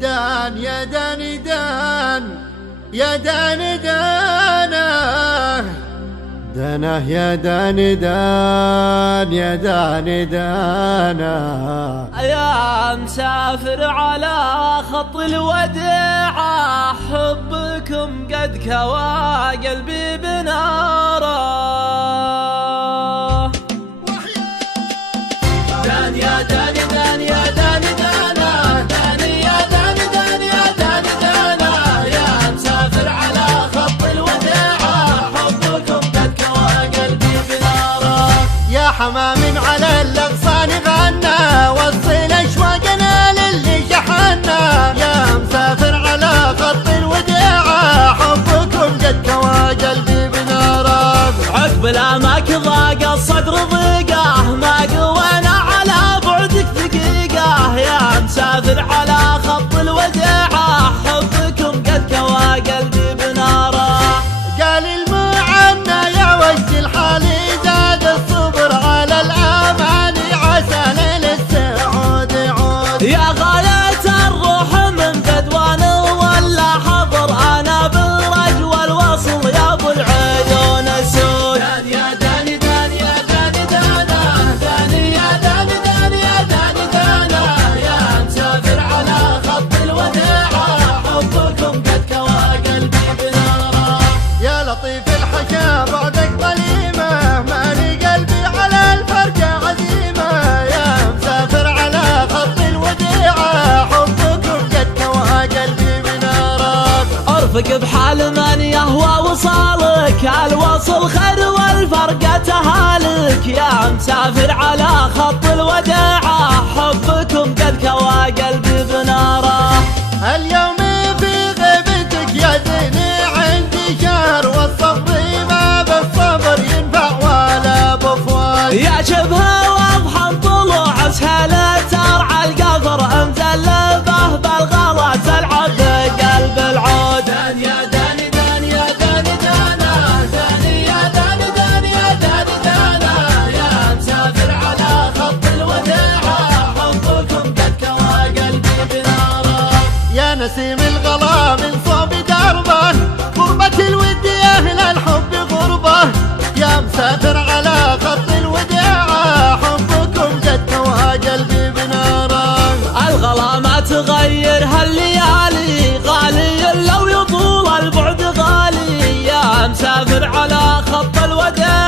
دان يا دان دان يا دان دانه دانه يا دان دان يا دان دانه يا مسافر على خط الوداع حبكم قد كوى قلبي بناره دان يا دان دان يا دان دانا دان يا دان دان يا دان دانا يا مسافر على خط الوداع حبكم قد كوى قلبي بناره يا حمام على الاغصان غنى وصل اشواقنا للي شحنا يا مسافر على خط الوداع حبكم قد كوى قلبي بناره عقب الاماك ضاق الصدر ضيقه ما قوينا على بعدك دقيقه يا مسافر على خط الوداع حبكم قد كوى قلبي بناره قال المعنى يا وجد الحال زاد الصبر على الاماني عسى ليل السعود يعود يا غاية الروح من بدوان ولا حضر انا بالرج والوصل يا ابو العيون السود دان يا دان دان يا دان دانا دان يا دان دان يا دان دانا يا مسافر على خط الوداع حبكم قد كوى قلبي بناره يا لطيف الحكا بعدك ظليمه مالي قلبي على الفرقه عزيمه يا مسافر على خط الوديعه حبكم قد كوى قلبي بنارك ارفق بحال من يهوى وصالك الوصل خير والفرقة تهالك يا مسافر على خط الوداع حبكم قد كوى قلبي بناره اليوم في غيبتك يا زيني عندي شهر والصبر ما بالصبر ينفع ولا بفوات يا شبه واضحا طلوع سهلة ترعى القفر مزلبه بالغلا تلعب بقلب العود دان يا دان دان يا دان دانا دان يا دان دان يا دان دانا يا مسافر على خط الوداع حبكم قد كوى قلبي بناره يا نسيم الغلا من صوب دربه غربة الود يا أهل الحب غربة يا مسافر على خط الوداع حبكم قد كوى قلبي بناره الغلا ما تغير هالليالي غالي لو يطول البعد غالي يا مسافر على خط الوداع